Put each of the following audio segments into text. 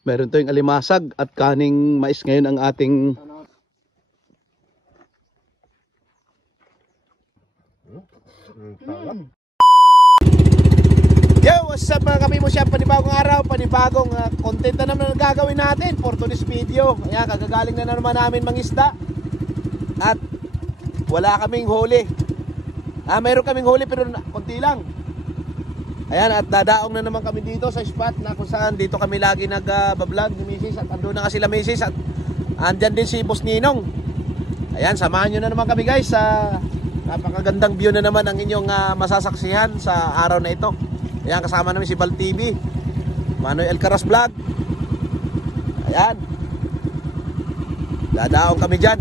Meron tayong alimasag at kaning mais ngayon ang ating Yo, what's up mga kamimo siya? Panibagong araw, panibagong content na naman ang gagawin natin for today's video. Ayan, kagagaling na naman namin mangisda. At wala kaming huli. Mayroon kaming huli pero konti lang. Ayan, at dadaong na naman kami dito sa spot na kung saan dito kami lagi nag-vlog ni Mrs. At andun na nga sila Mrs. At andyan din si Boss Ninong. Ayan, samahan nyo na naman kami guys sa napakagandang view na naman ang inyong masasaksihan sa araw na ito. Ayan, kasama namin si Bal TV, Manuel Caras Vlog. Ayan, dadaong kami dyan.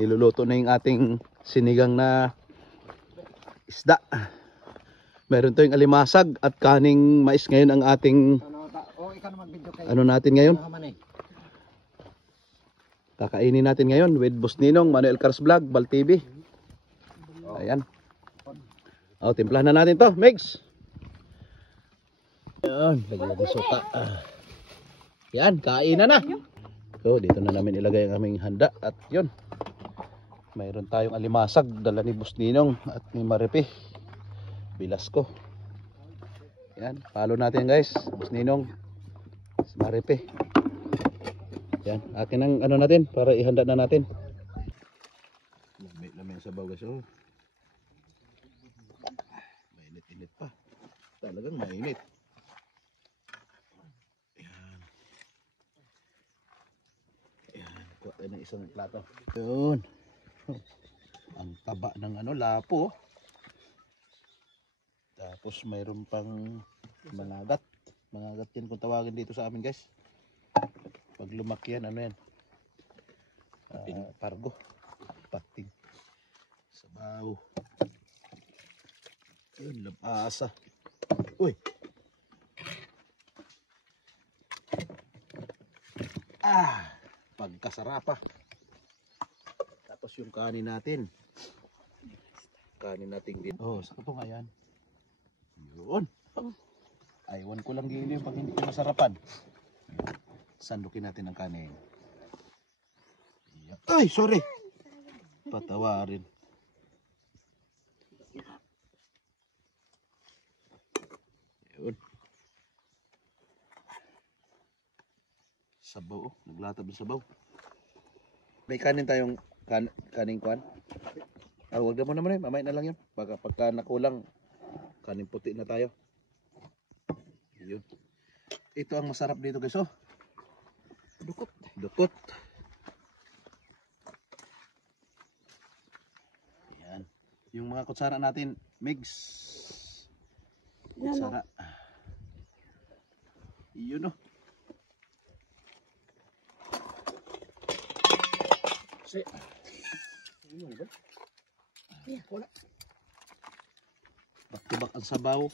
Niluluto na yung ating sinigang na isda. Meron tayong alimasag at kaning mais ngayon ang ating ano natin ngayon. Kakainin natin ngayon with Boss Ninong, Manuel Caras Vlog, Bal TV. Ayan. Timplahan na natin to, Megs. Ayan, lagyan natin suka. Yan, kainan na. So, dito na namin ilagay ang aming handa. At yun, mayroon tayong alimasag, dala ni Boss Ninong at ni Maripi Bilasco. Yan, follow natin guys, Boss Ninong, si Maripi. Yan, akin ang ano natin para ihanda na natin. Lamay sa bawas oh. Mainit-init pa. Talagang mainit. Yan. Yan, kuha tayo ng isang plato. Yun. Ang taba ng ano, lapo. Tapos mayroon pang mangagat. Mangagat yan kung tawagin dito sa amin guys. Pag lumaki yan, ano yan? Pargo. Pating. Sabaw. Yun, labasa. Uy! Pagkasarapa. Tapos yung kanin natin. Kanin natin din. Saka ito nga yan. Yun. Aywan ko lang gili pag hindi ko masarapan. Sandukin natin ang kanin. Ay, sorry. Patawarin. Yun. Sabaw. Naglatab ng sabaw. May kanin tayong kaning kwan. Wag na mo naman eh. Mamay na lang yun. Pagka nakulang, kanin puti na tayo. Yun. Ito ang masarap dito guys oh. Dukot. Dukot. Yan. Yung mga kutsara natin, mix. Kutsara. Yun o. Si. Ano ba? Wala. Baktibak ang sabaw.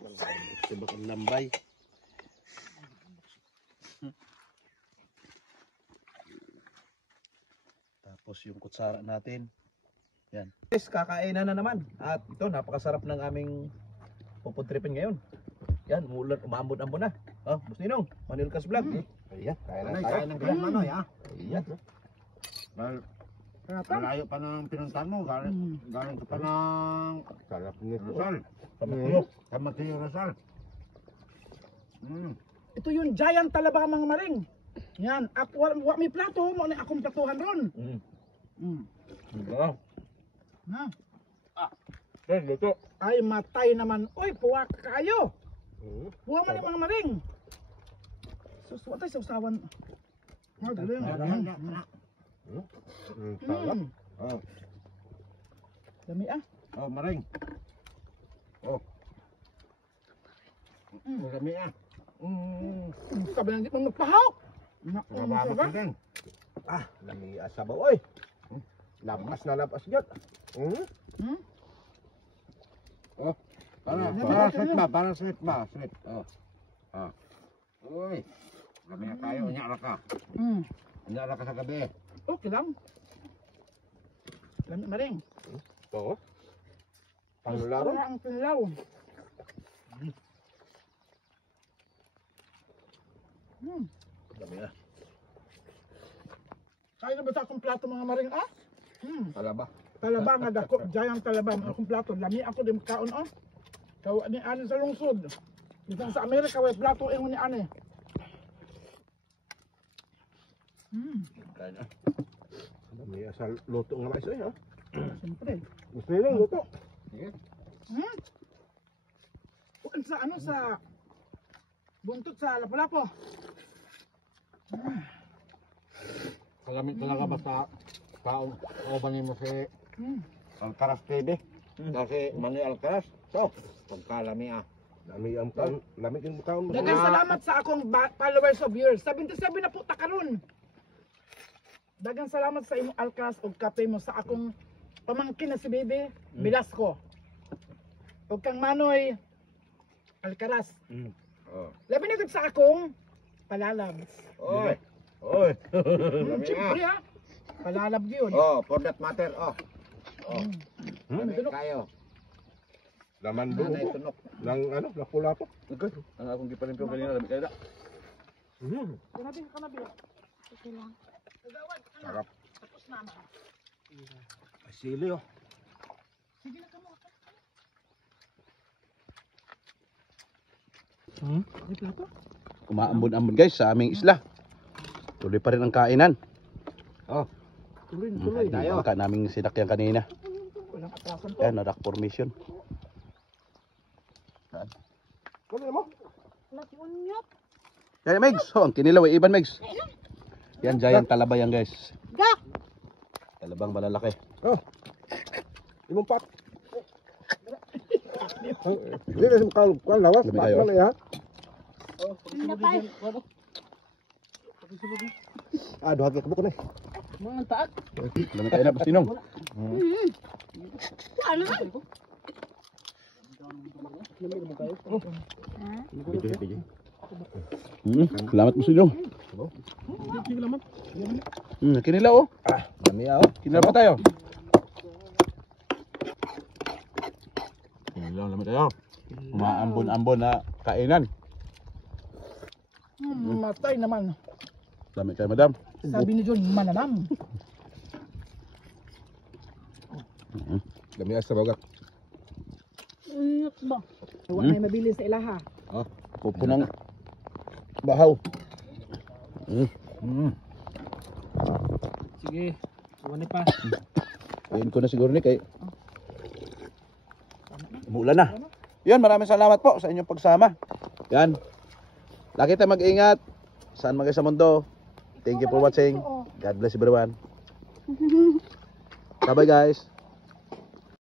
Baktibak ang lambay. Tapos yung kutsara natin. Yan. Guys, kakainan na naman. At ito, napakasarap ng aming pupuntripin ngayon. Yan, umambon-ambon na. Boss Ninong, Manuel Caras Vlog. Ayan, kaya na tayo ng ganyan Manoy ha. Ayan. Malayo pa ng pinuntahan mo. Galing ka pa ng Rizal. Tamatio Rizal. Ito yung giant talaba mga maring. Yan, ako may plato, mo ni akong platuhan ron. Na. Luto. Ay matay naman. Oy, puwak kayo. Puwa man yung mga maring. Suswatay sa usawan. Magaling. Dami Maring. Dami Kabilang di mo magpahawak. Lami asabaw oy. Lapas na lapas jud. Para sweet ba? Sweet. Uy. Lami tayo nya ra ka. Nya ra ka sa gabi. Okay lang. Dami maring. Oo. Panglaro. Ang pinlaw. Dami na. Kaya na ba sa akong plato mga maring ah? Talaba. Talaba nga dako, giant talaba ang akong plato. Lami ako din kaon oh. Kawa ni ani sa lungsod. Dito sa Amerika way plato ingon ni ani. Kaya na. Dami na sa luto nga mais ha. Siyempre. Gusto nila yung luto. Kung sa ano sa buntot sa lapu-lapu. Kagamit talaga ba sa kaubanin mo si Alcaraz TV? Kasi mani Alcaraz. So, pagkalami Dami ang kan, dami yung bukaon mo. Daghang salamat sa akong followers of viewers. 77 na po ta karon. Daghang salamat sa imong Alcaraz ug kape mo sa akong pamangkin na si Bebe Velasco. Ug kang Manoy Alcaraz. Oh. Labi na gud sa akong palalab. Oy. Oy. Siyempre ha. Palalab yun. Oh, for that matter. Oh. Oh. Kami Tunok. kayo. Laman Nanay buo. tunok. Nang ano, lapu-lapu. Okay. Ang akong gipalimpiyo kanina, dami kayo na. Kanabi, kanabi. Okay lang. Agawad, ano? Sarap. Tapos na na. Ay, sili oh. Sige na kamo. May plato? Umaambon-ambon guys sa aming isla. Tuloy pa rin ang kainan. Oh. Tuloy, tuloy. Ang bangka naming sinakyan kanina. Walang atrasan to. Yan, na-rock formation. Ano mo? Lagi unyot. Yan, Megs. Oh, ang kinilaw ay Iban, Megs. Yan, giant talaba yan guys. Gak! Talabang malalaki. Oh. Imong pat. Hindi na siya makal lawas. Dami Pat kayo. na na yan. Hindi pa. Ah, duha ka kabuk na. Mga taat. Dami kayo na, Sinong. Ano ka? Salamat mo, Sinong. Kinilaw oh. Ah, dami oh. Kinilaw pa tayo. Kinilaw, lamit tayo. Umaambon-ambon na kainan. Matay naman. Lamit kayo, madam. Sabi ni John, mananam. Dami sa bagat. Unyot ba? Huwag na mabili sa ilaha. Pupo ng bahaw. Sige, huwag pa. Ayun ko na siguro ni kay umulan na. Yan, maraming salamat po sa inyong pagsama. Yan. Lagi tayo mag-ingat. Saan man kayo sa mundo. Thank you for watching. God bless everyone. Bye-bye guys.